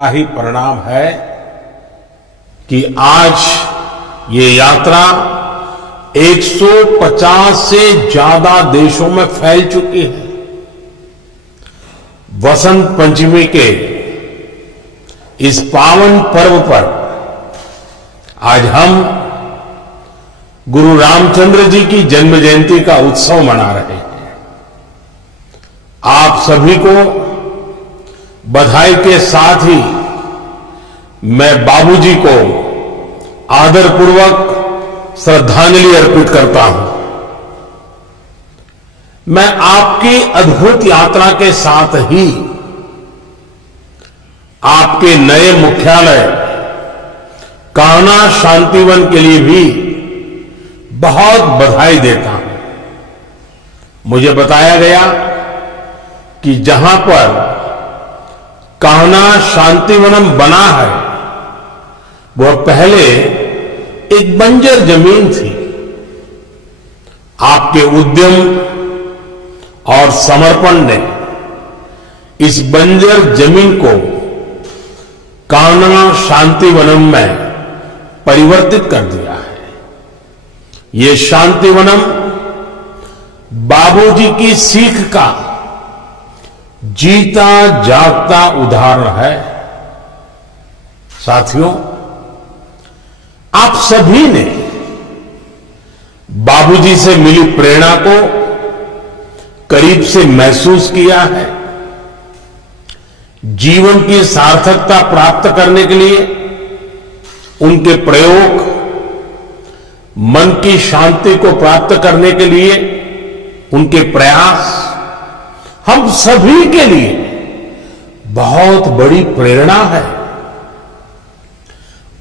का ही परिणाम है कि आज ये यात्रा 150 से ज्यादा देशों में फैल चुकी है। वसंत पंचमी के इस पावन पर्व पर आज हम गुरु रामचंद्र जी की जन्म जयंती का उत्सव मना रहे हैं। आप सभी को बधाई के साथ ही मैं बाबूजी को आदरपूर्वक श्रद्धांजलि अर्पित करता हूं। मैं आपकी अद्भुत यात्रा के साथ ही आपके नए मुख्यालय कान्हा शांतिवन के लिए भी बहुत बधाई देता हूं। मुझे बताया गया कि जहां पर कान्हा शांतिवनम बना है वह पहले एक बंजर जमीन थी। आपके उद्यम और समर्पण ने इस बंजर जमीन को कान्हा शांतिवनम में परिवर्तित कर दिया है। ये शांतिवनम बाबूजी की सीख का जीता जागता उदाहरण है। साथियों, आप सभी ने बाबूजी से मिली प्रेरणा को करीब से महसूस किया है। जीवन की सार्थकता प्राप्त करने के लिए उनके प्रयोग, मन की शांति को प्राप्त करने के लिए उनके प्रयास हम सभी के लिए बहुत बड़ी प्रेरणा है।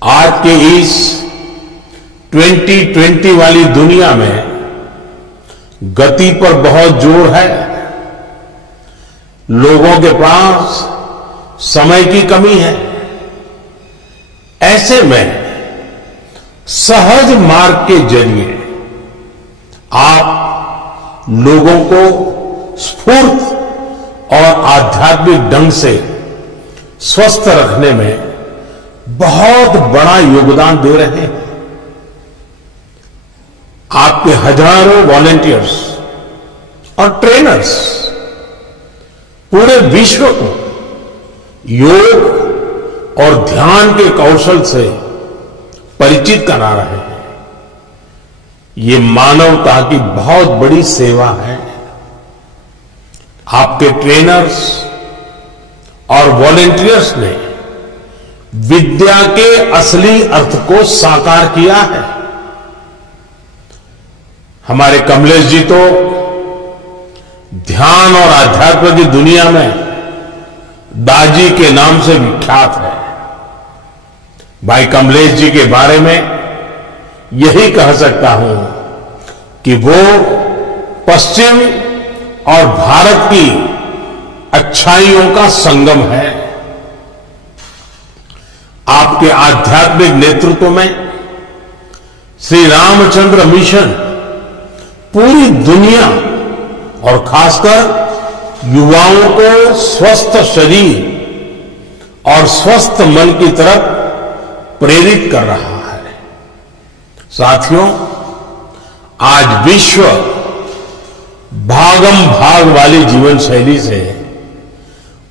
आज के इस 2020 वाली दुनिया में गति पर बहुत जोर है। लोगों के पास समय की कमी है। ऐसे में सहज मार्ग के जरिए आप लोगों को स्फूर्त और आध्यात्मिक ढंग से स्वस्थ रखने में बहुत बड़ा योगदान दे रहे हैं। आपके हजारों वॉलंटियर्स और ट्रेनर्स पूरे विश्व को योग और ध्यान के कौशल से परिचित करा रहे हैं। ये मानवता की बहुत बड़ी सेवा है। आपके ट्रेनर्स और वॉलंटियर्स ने विद्या के असली अर्थ को साकार किया है। हमारे कमलेश जी तो ध्यान और आध्यात्म की दुनिया में दाजी के नाम से विख्यात है। भाई कमलेश जी के बारे में यही कह सकता हूं कि वो पश्चिम और भारत की अच्छाइयों का संगम है। आपके आध्यात्मिक नेतृत्व में श्री रामचंद्र मिशन पूरी दुनिया और खासकर युवाओं को स्वस्थ शरीर और स्वस्थ मन की तरफ प्रेरित कर रहा है। साथियों, आज विश्व भागम भाग वाली जीवन शैली से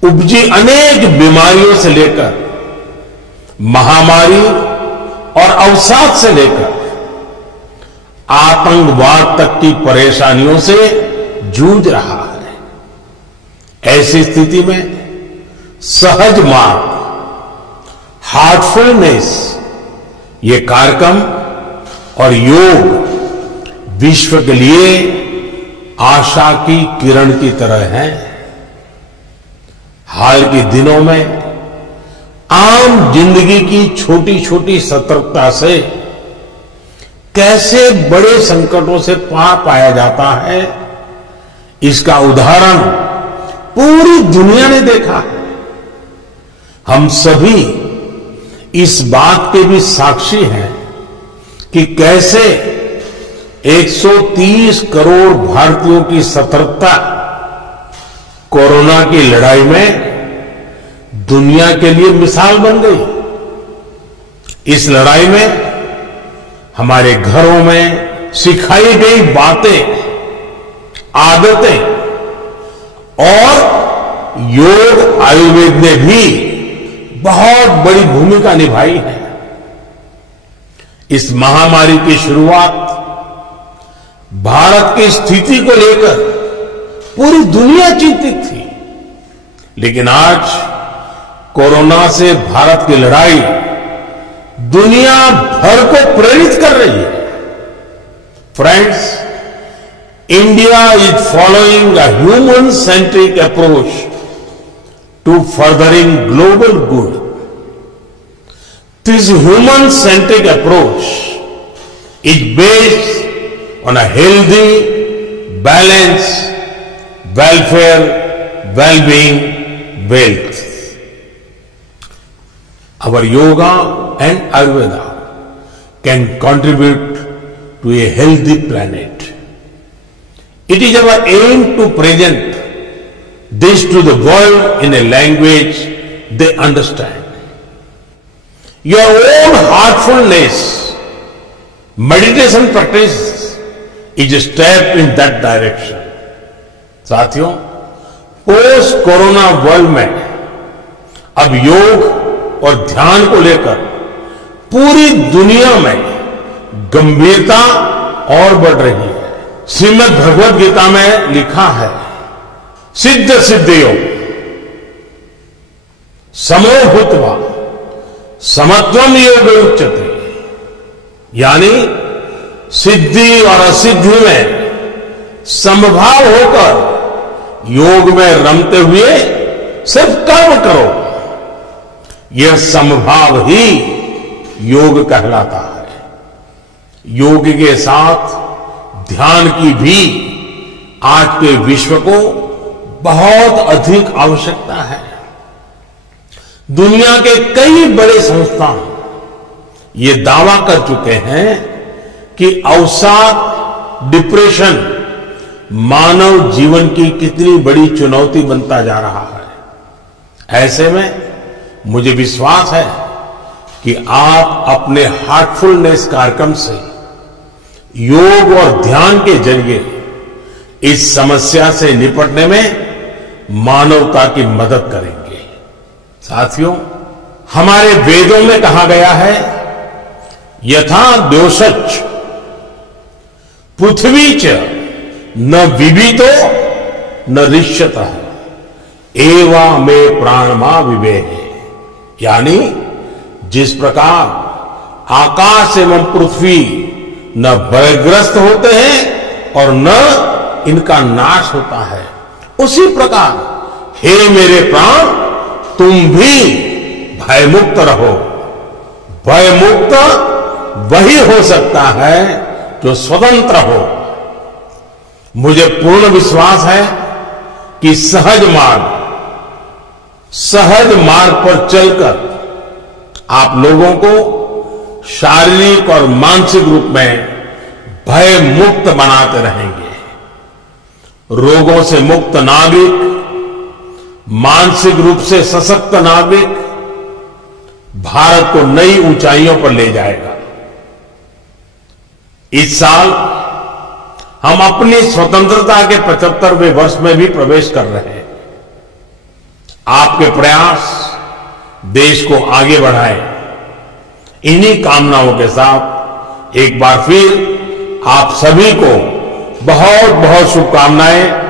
उपजी अनेक बीमारियों से लेकर महामारी और अवसाद से लेकर आतंकवाद तक की परेशानियों से जूझ रहा है। ऐसी स्थिति में सहज मार्ग, हार्टफुलनेस, ये कार्यक्रम और योग विश्व के लिए आशा की किरण की तरह है। हाल के दिनों में आम जिंदगी की छोटी छोटी सतर्कता से कैसे बड़े संकटों से पार पाया जाता है, इसका उदाहरण पूरी दुनिया ने देखा है। हम सभी इस बात के भी साक्षी हैं कि कैसे 130 करोड़ भारतीयों की सतर्कता कोरोना की लड़ाई में दुनिया के लिए मिसाल बन गई। इस लड़ाई में हमारे घरों में सिखाई गई बातें, आदतें और योग आयुर्वेद ने भी बहुत बड़ी भूमिका निभाई है। इस महामारी की शुरुआत भारत की स्थिति को लेकर पूरी दुनिया चिंतित थी, लेकिन आज कोरोना से भारत की लड़ाई दुनिया भर को प्रेरित कर रही है। Friends, India is following a human centric approach to furthering global good. This human centric approach is based on a healthy, balanced, welfare, well-being, wealth. Our yoga and Ayurveda can contribute to a healthy planet. It is our aim to present this to the world in a language they understand. Your own heartfulness, meditation practice is a step in that direction. साथियों, post corona world में अब योग और ध्यान को लेकर पूरी दुनिया में गंभीरता और बढ़ रही है। श्रीमद् भगवद गीता में लिखा है, सिद्ध सिद्धियों समो भूत्वा समत्वम योग उच्यते, यानी सिद्धि और असिद्धि में समभाव होकर योग में रमते हुए सिर्फ कर्म करो। यह समभाव ही योग कहलाता है। योग के साथ ध्यान की भी आज के विश्व को बहुत अधिक आवश्यकता है। दुनिया के कई बड़े संस्थान ये दावा कर चुके हैं कि अवसाद, डिप्रेशन मानव जीवन की कितनी बड़ी चुनौती बनता जा रहा है। ऐसे में मुझे विश्वास है कि आप अपने हार्टफुलनेस कार्यक्रम से योग और ध्यान के जरिए इस समस्या से निपटने में मानवता की मदद करेंगे। साथियों, हमारे वेदों में कहा गया है, यथा द्योषच पृथ्वी च न विवितो न ऋष्यतः एवा में प्राणमा विवेह, यानी जिस प्रकार आकाश एवं पृथ्वी न भयग्रस्त होते हैं और न इनका नाश होता है, उसी प्रकार हे मेरे प्राण तुम भी भयमुक्त रहो। भयमुक्त वही हो सकता है जो स्वतंत्र हो। मुझे पूर्ण विश्वास है कि सहज मार्ग पर चलकर आप लोगों को शारीरिक और मानसिक रूप में भय मुक्त बनाते रहेंगे। रोगों से मुक्त नागरिक, मानसिक रूप से सशक्त नागरिक भारत को नई ऊंचाइयों पर ले जाएगा। इस साल हम अपनी स्वतंत्रता के 75वें वर्ष में भी प्रवेश कर रहे हैं। आपके प्रयास देश को आगे बढ़ाए। इन्हीं कामनाओं के साथ एक बार फिर आप सभी को बहुत बहुत शुभकामनाएं।